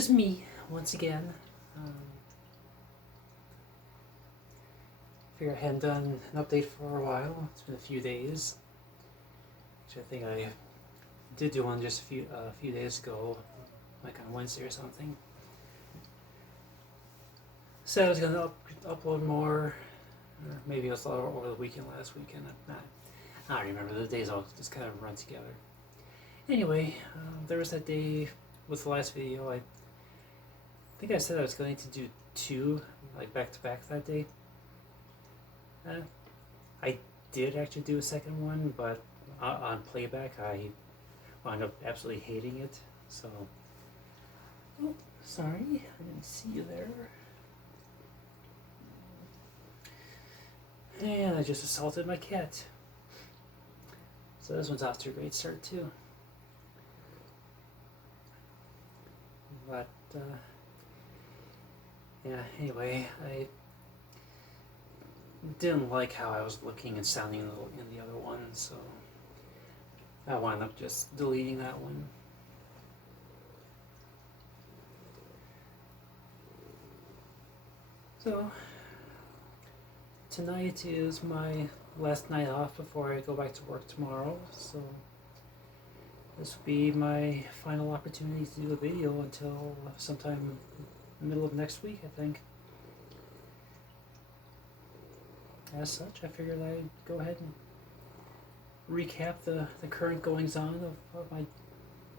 just me once again. Um, Figure I hadn't done an update for a while. It's been a few days. Actually, I think I did do one just a few days ago, like on Wednesday or something. Said I was gonna upload more, or maybe it was over the weekend last weekend. I don't remember. The days all just kind of run together. Anyway, there was that day with the last video. I think I said I was going to do two, like back to back that day. I did actually do a second one, but on playback I wound up absolutely hating it. So, oh, sorry, I didn't see you there. And I just assaulted my cat. So this one's off to a great start too. But yeah, anyway, I didn't like how I was looking and sounding in the other one, so I wound up just deleting that one. So tonight is my last night off before I go back to work tomorrow, so this will be my final opportunity to do a video until sometime middle of next week, I think. As such, I figured I'd go ahead and recap the current goings on of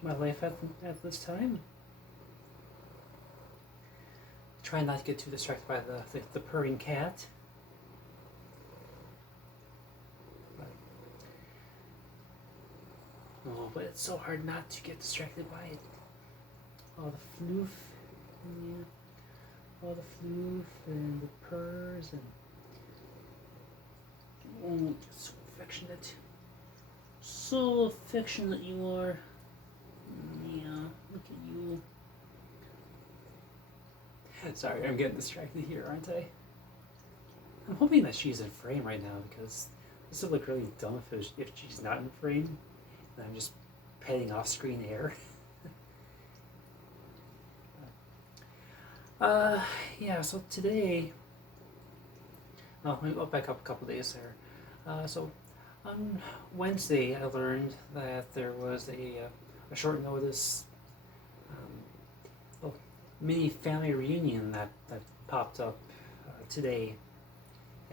my life at this time. Try not to get too distracted by the purring cat. Oh, but it's so hard not to get distracted by it. All the floof, yeah, all the floof and the purrs and oh, so affectionate. So affectionate you are. Yeah, look at you. Sorry, I'm getting distracted here, aren't I? I'm hoping that she's in frame right now because this would look really dumb if she's not in frame and I'm just petting off-screen air. Yeah, so today, I'll back up a couple days there. So on Wednesday, I learned that there was a short notice mini family reunion that popped up today,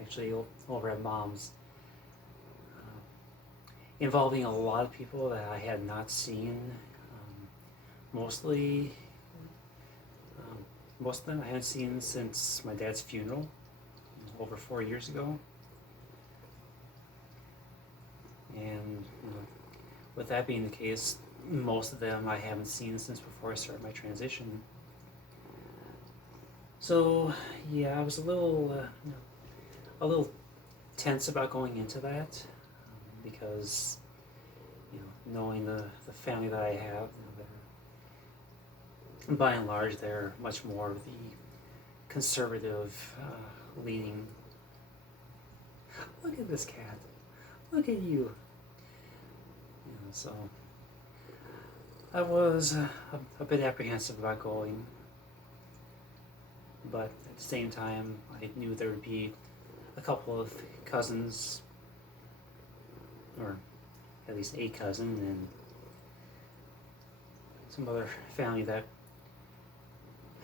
actually over at Mom's, involving a lot of people that I had not seen. Mostly, most of them I hadn't seen since my dad's funeral over 4 years ago. And with that being the case, most of them I haven't seen since before I started my transition. So yeah, I was a little tense about going into that because knowing the family that I have, by and large they're much more of the conservative leaning. Look at this cat. Look at you. So I was a bit apprehensive about going, but at the same time I knew there would be a couple of cousins, or at least a cousin, and some other family that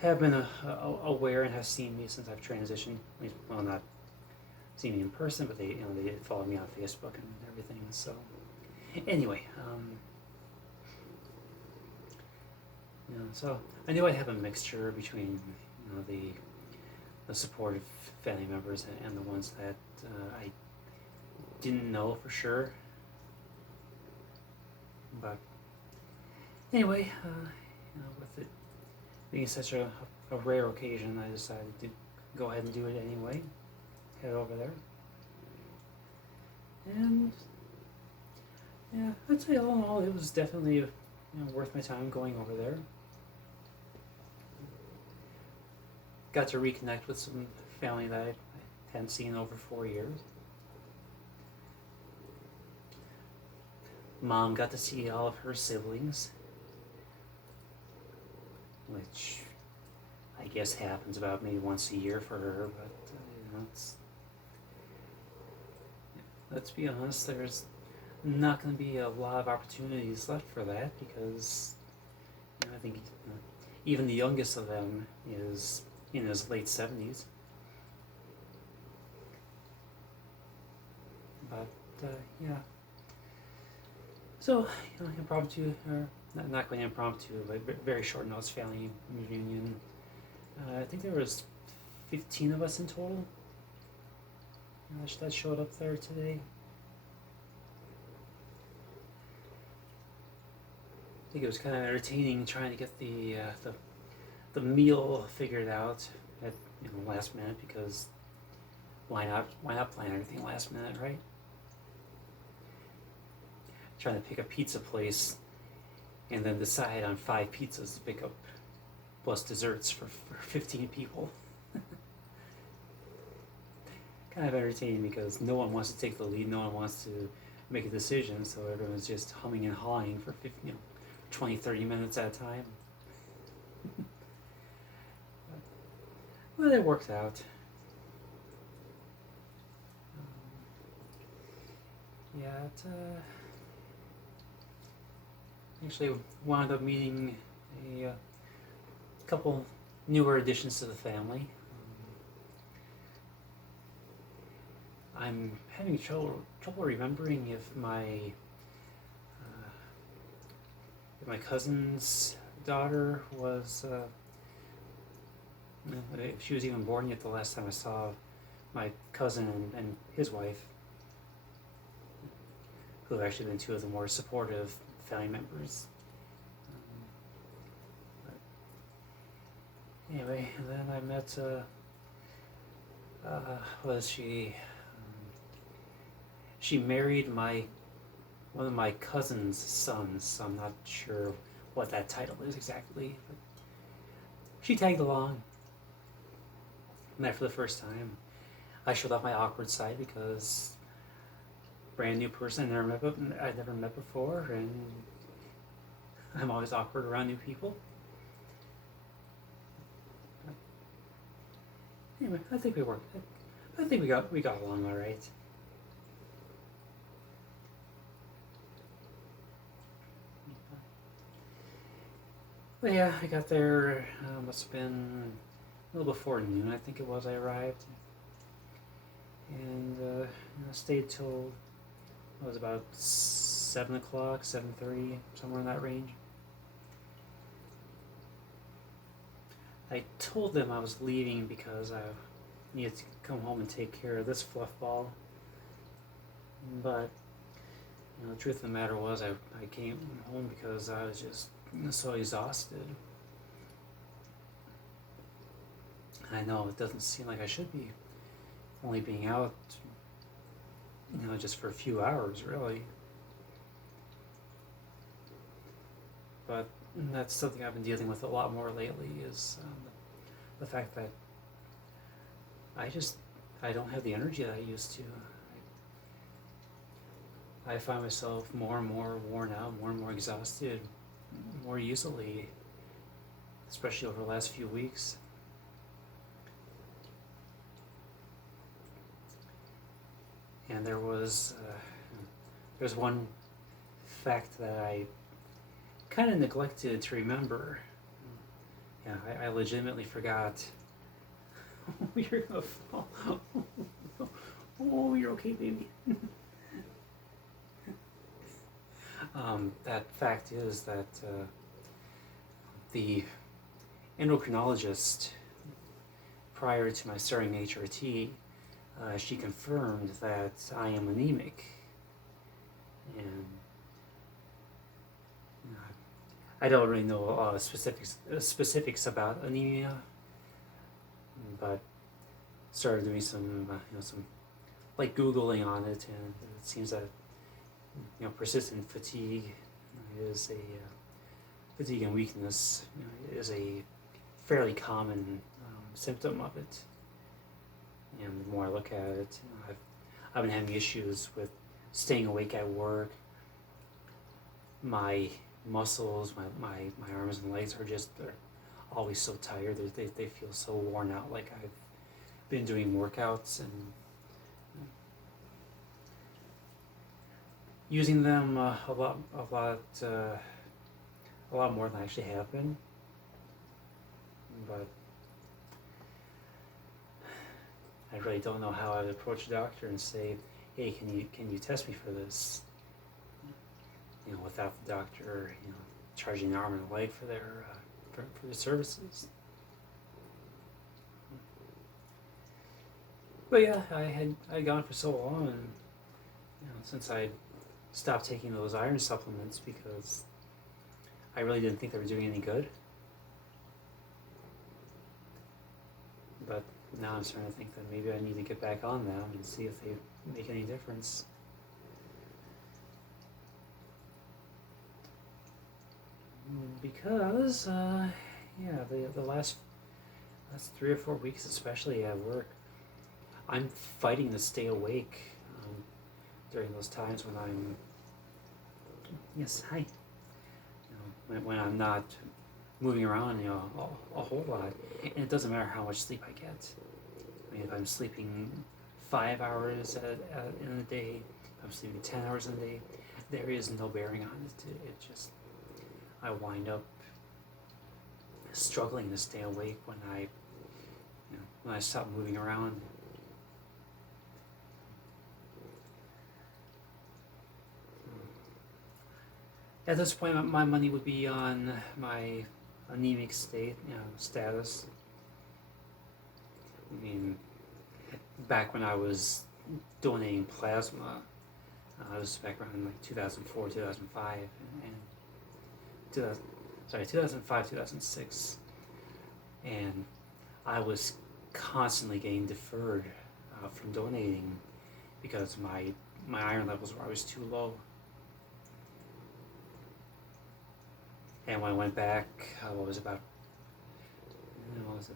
have been aware and have seen me since I've transitioned. Well, not seen me in person, but they did follow me on Facebook and everything. So anyway, so I knew I'd have a mixture between the supportive family members and the ones that I didn't know for sure. But anyway, with it being such a rare occasion, I decided to go ahead and do it anyway. Head over there. And yeah, I'd say all in all, it was definitely worth my time going over there. Got to reconnect with some family that I hadn't seen in over 4 years. Mom got to see all of her siblings. which I guess happens about maybe once a year for her. But let's be honest, there's not going to be a lot of opportunities left for that because I think even the youngest of them is in his late 70s. But yeah. So, impromptu, or not quite impromptu, but very short notice family reunion. I think there was 15 of us in total that showed up there today. I think it was kind of entertaining trying to get the meal figured out at last minute, because why not plan everything last minute, right? Trying to pick a pizza place and then decide on 5 pizzas to pick up plus desserts for 15 people. Kind of entertaining because no one wants to take the lead, no one wants to make a decision, so everyone's just humming and hawing for 20-30 minutes at a time. Well, it worked out. Yeah, it actually wound up meeting a couple newer additions to the family. I'm having trouble remembering if my cousin's daughter was if she was even born yet the last time I saw my cousin and his wife, who have actually been 2 of the more supportive family members. But anyway, and then I met she married one of my cousin's sons, so I'm not sure what that title is exactly, but she tagged along. Met for the first time. I showed off my awkward side because brand new person I'd never met before, and I'm always awkward around new people. Anyway, I think we worked. I think we got along all right. But yeah, I got there. Must have been a little before noon, I think it was. I arrived, and stayed till it was about 7 o'clock, 7:30, somewhere in that range. I told them I was leaving because I needed to come home and take care of this fluff ball. But the truth of the matter was, I came home because I was just so exhausted. I know it doesn't seem like I should be only being out, just for a few hours, really. But that's something I've been dealing with a lot more lately, is the fact that I don't have the energy that I used to. I find myself more and more worn out, more and more exhausted, more easily, especially over the last few weeks. And there's one fact that I kind of neglected to remember. Yeah, I legitimately forgot. You're gonna fall. Oh, you're okay, baby. That fact is that the endocrinologist, prior to my starting HRT, she confirmed that I am anemic, and I don't really know a lot of specifics about anemia, but started doing some like Googling on it, and it seems that persistent fatigue is fatigue and weakness is a fairly common symptom of it. And the more I look at it, I've been having issues with staying awake at work. My muscles, my arms and legs are always so tired. They feel so worn out. Like I've been doing workouts and using them a lot more than I actually have been. But I really don't know how I'd approach a doctor and say, "Hey, can you test me for this?" Without the doctor, charging an arm and a leg for their for the services. But yeah, I'd gone for so long, and since I stopped taking those iron supplements because I really didn't think they were doing any good. But now I'm starting to think that maybe I need to get back on them and see if they make any difference. Because, the last 3 or 4 weeks, especially at work, I'm fighting to stay awake during those times when I'm, yes, hi, when I'm not moving around, a whole lot. And it doesn't matter how much sleep I get. I mean, if I'm sleeping 5 hours in a day, if I'm sleeping 10 hours in a day, there is no bearing on it. It just, I wind up struggling to stay awake when I stop moving around. At this point, my money would be on my anemic status. I mean, back when I was donating plasma, I was back around like 2004, 2005, and 2005, 2006, and I was constantly getting deferred from donating because my iron levels were always too low. And when I went back,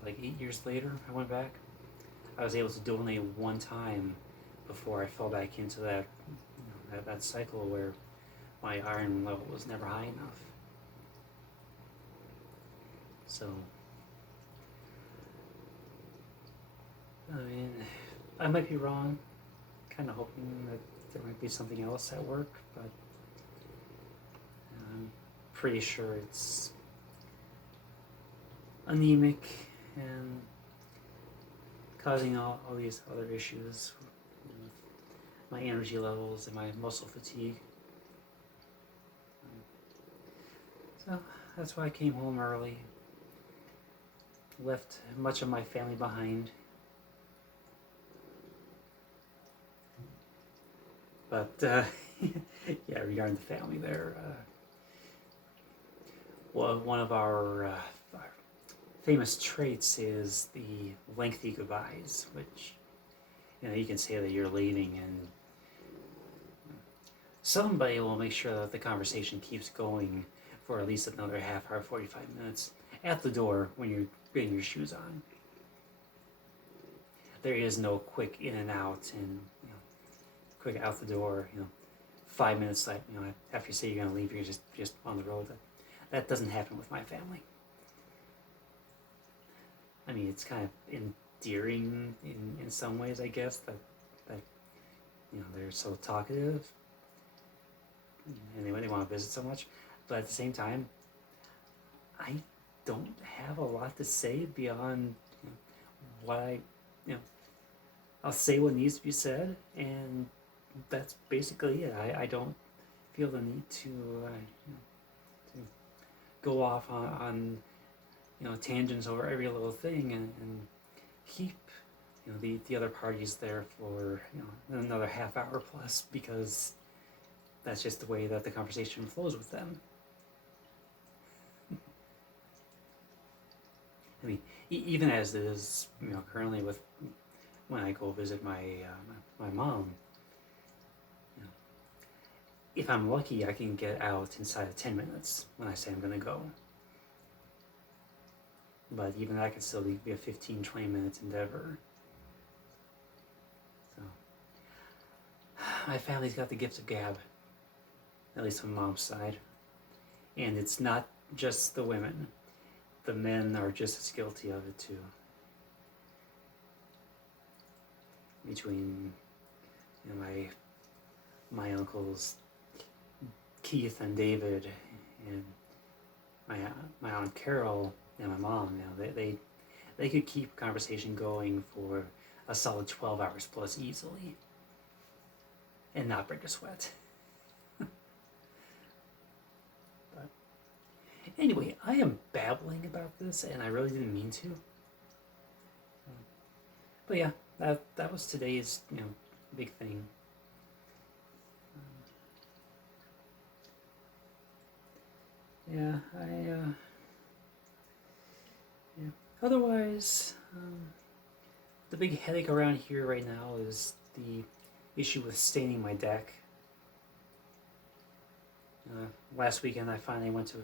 like 8 years later, I went back. I was able to donate one time before I fell back into that cycle where my iron level was never high enough. So, I mean, I might be wrong. Kind of hoping that there might be something else at work, but I'm pretty sure it's anemic and causing all these other issues with my energy levels and my muscle fatigue. So that's why I came home early. Left much of my family behind. But yeah, regarding the family there, one of our famous traits is the lengthy goodbyes, which you can say that you're leaving and somebody will make sure that the conversation keeps going for at least another half hour, 45 minutes at the door when you're getting your shoes on. There is no quick in and out and quick out the door. 5 minutes after you say you're going to leave, you're just on the road. That doesn't happen with my family. I mean, it's kind of endearing in some ways, I guess, that they're so talkative and they want to visit so much. But at the same time, I don't have a lot to say beyond what I'll say what needs to be said, and that's basically it. I don't feel the need to go off on tangents over every little thing and keep the other parties there for another half hour plus, because that's just the way that the conversation flows with them. I mean, even as it is currently with when I go visit my mom, if I'm lucky, I can get out inside of 10 minutes when I say I'm going to go. But even that could still be a 15, 20 minutes endeavor. So, my family's got the gift of gab, at least on mom's side. And it's not just the women. the men are just as guilty of it too. Between my uncles Keith and David, and my aunt Carol and my mom, they could keep conversation going for a solid 12 hours plus easily, and not break a sweat. But anyway, I am babbling about this, and I really didn't mean to. But yeah, that was today's big thing. Yeah, yeah. Otherwise, the big headache around here right now is the issue with staining my deck. Last weekend I finally went to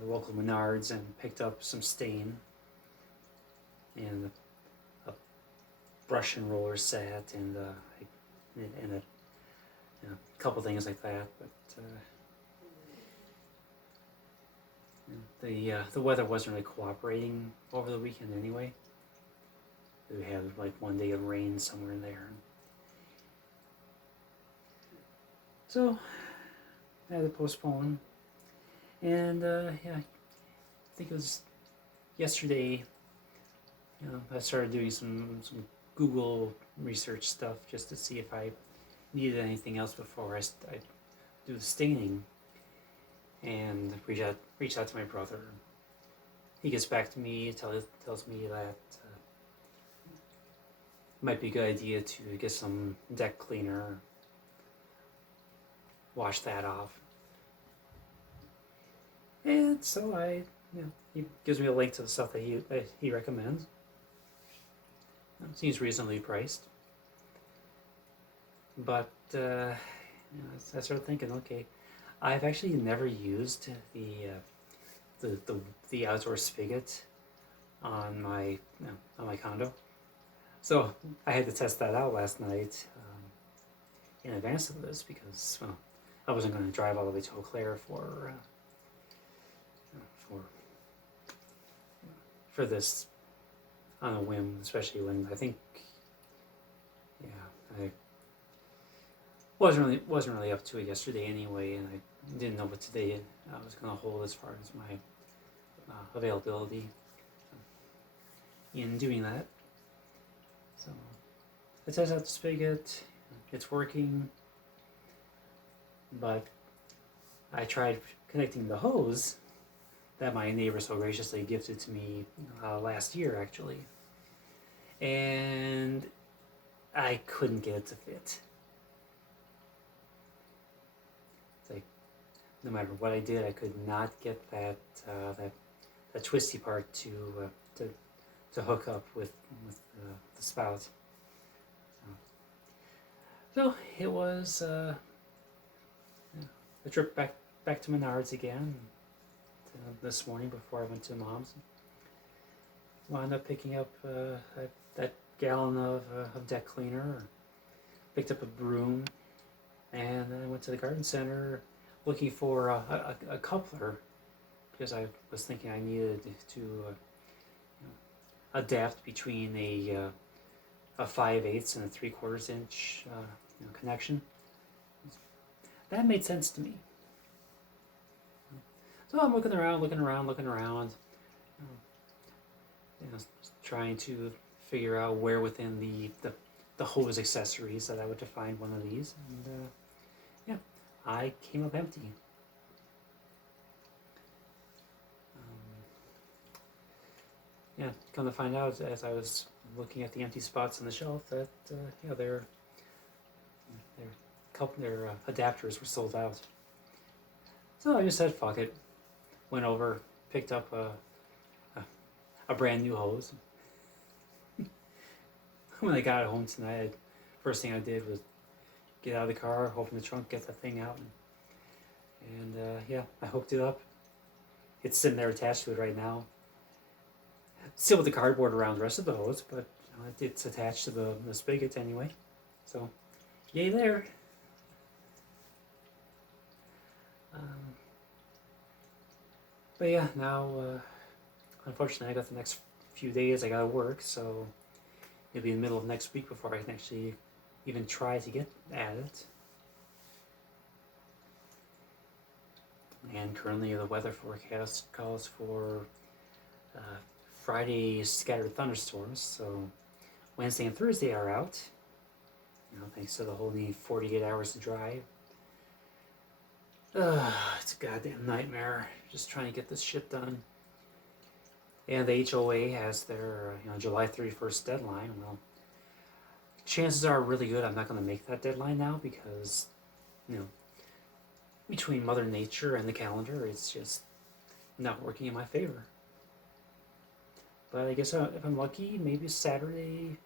the local Menards and picked up some stain and a brush and roller set and a couple things like that. But the weather wasn't really cooperating over the weekend anyway. We had like one day of rain somewhere in there. So I had to postpone. And yeah, I think it was yesterday, I started doing some Google research stuff just to see if I needed anything else before I do the staining. And reached out to my brother. He gets back to me, tells me that it might be a good idea to get some deck cleaner, wash that off. And so he gives me a link to the stuff that he recommends. It seems reasonably priced. But I started thinking, okay, I've actually never used the outdoor spigot on my condo, so I had to test that out last night in advance of this because I wasn't going to drive all the way to Eau Claire for this on a whim, especially when I think I wasn't really up to it yesterday anyway, and I didn't know what today I was going to hold as far as my availability in doing that. So I tested out the spigot, it's working, but I tried connecting the hose that my neighbor so graciously gifted to me last year actually, and I couldn't get it to fit. No matter what I did, I could not get that twisty part to hook up with the spout. So it was a trip back to Menards again this morning before I went to Mom's. Wound up picking up that gallon of deck cleaner, picked up a broom, and then I went to the garden center looking for a coupler because I was thinking I needed to adapt between a 5/8 and a 3/4 inch connection. That made sense to me. So I'm looking around, trying to figure out where within the hose accessories that I would find one of these, and I came up empty. Come to find out as I was looking at the empty spots on the shelf that their adapters were sold out. So I just said fuck it. Went over, picked up a brand new hose. When I got home tonight, first thing I did was get out of the car, open the trunk, get the thing out, and I hooked it up. It's sitting there attached to it right now. Still with the cardboard around the rest of the hose, but it's attached to the spigot anyway. So, yay there. But yeah, now Unfortunately, I got the next few days I gotta work, so it'll be in the middle of next week before I can actually even try to get at it. And currently, the weather forecast calls for uh, Friday scattered thunderstorms, so Wednesday and Thursday are out. Thanks to the whole need 48 hours to drive. It's a goddamn nightmare just trying to get this shit done. And the HOA has their July 31st deadline. Well, chances are really good I'm not going to make that deadline now because, between Mother Nature and the calendar, it's just not working in my favor. But I guess if I'm lucky, maybe Saturday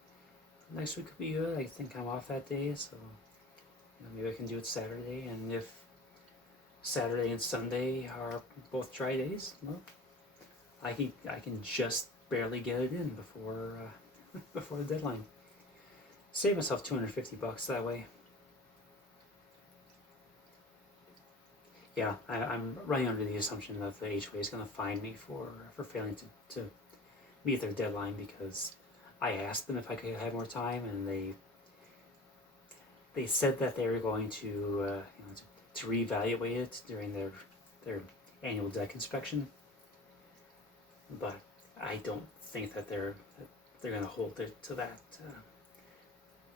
next week could be good. I think I'm off that day, so maybe I can do it Saturday. And if Saturday and Sunday are both dry days, well, I can just barely get it in before before the deadline. Save myself $250 that way. Yeah, I'm running under the assumption that the HOA is going to fine me for failing to meet their deadline because I asked them if I could have more time, and they said that they were going to to reevaluate it during their annual deck inspection. But I don't think that they're going to hold it to that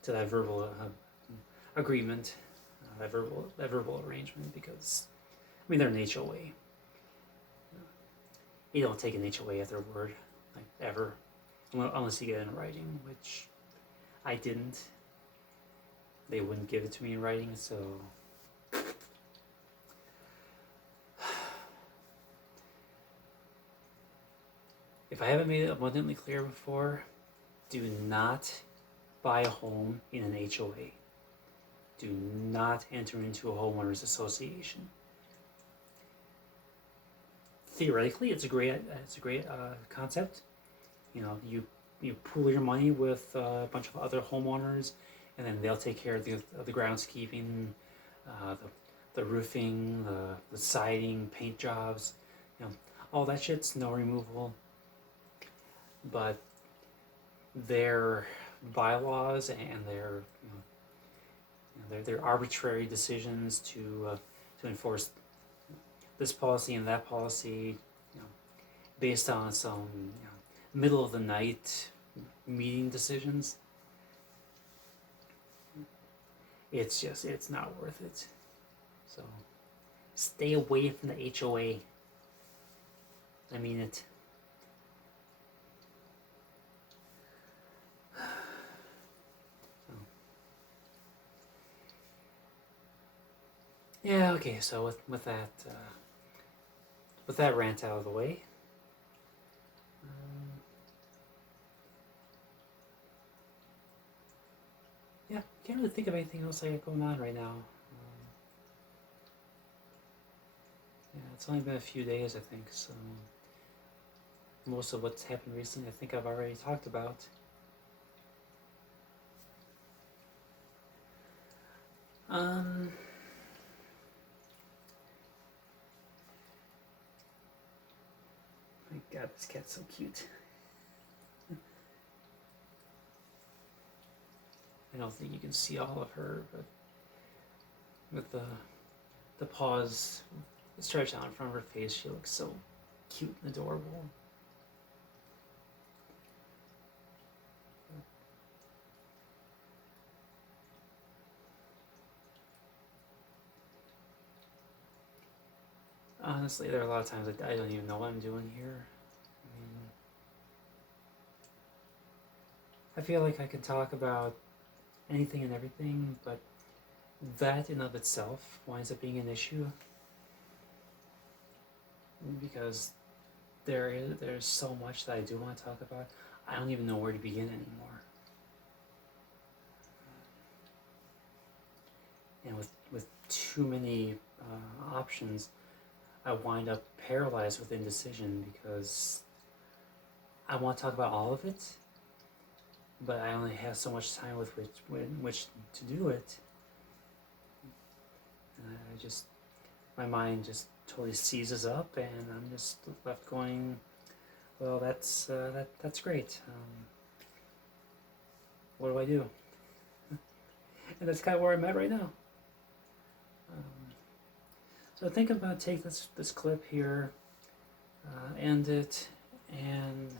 verbal agreement, that verbal arrangement, because they're an HOA. You don't take an HOA at their word, like, ever, unless you get it in writing, which I didn't. They wouldn't give it to me in writing, so if I haven't made it abundantly clear before, do not buy a home in an HOA. Do not enter into a homeowners association. Theoretically, it's a great concept. You pool your money with a bunch of other homeowners, and then they'll take care of the groundskeeping, the roofing, the siding, paint jobs, all that shit, snow removal. But their bylaws and their arbitrary decisions to enforce this policy and that policy, based on some middle of the night meeting decisions, it's not worth it. So stay away from the HOA. I mean it. Yeah, okay, so with that rant out of the way, yeah, can't really think of anything else I got going on right now. Yeah, it's only been a few days, I think, so most of what's happened recently I think I've already talked about. My God, this cat's so cute. I don't think you can see all of her, but with the paws stretched out in front of her face, she looks so cute and adorable. Honestly, there are a lot of times I don't even know what I'm doing here. I feel like I can talk about anything and everything, but that in of itself winds up being an issue because there's so much that I do want to talk about. I don't even know where to begin anymore. And with too many options, I wind up paralyzed with indecision because I want to talk about all of it, but I only have so much time with which to do it. And my mind just totally seizes up, and I'm just left going, well, that's great. What do I do? And that's kind of where I'm at right now. Um, so I think I'm gonna take this clip here, end it, and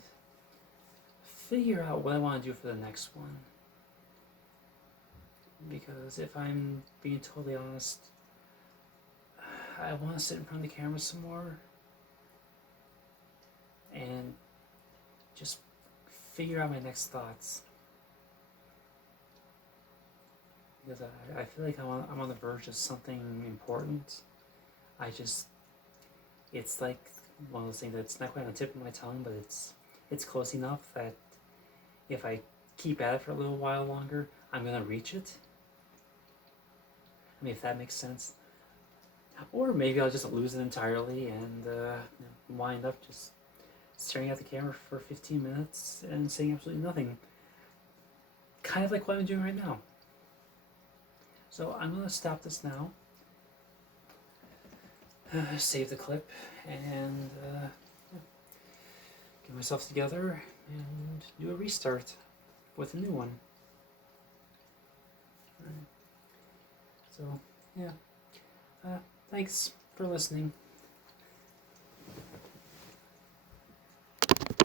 figure out what I want to do for the next one. Because if I'm being totally honest, I want to sit in front of the camera some more and just figure out my next thoughts. Because I feel like I'm on the verge of something important. It's like one of those things that's not quite on the tip of my tongue, but it's close enough that if I keep at it for a little while longer, I'm gonna reach it. I mean, if that makes sense. Or maybe I'll just lose it entirely and wind up just staring at the camera for 15 minutes and saying absolutely nothing. Kind of like what I'm doing right now. So I'm going to stop this now, save the clip, and get myself together and do a restart with a new one. Right. So, yeah. Thanks for listening.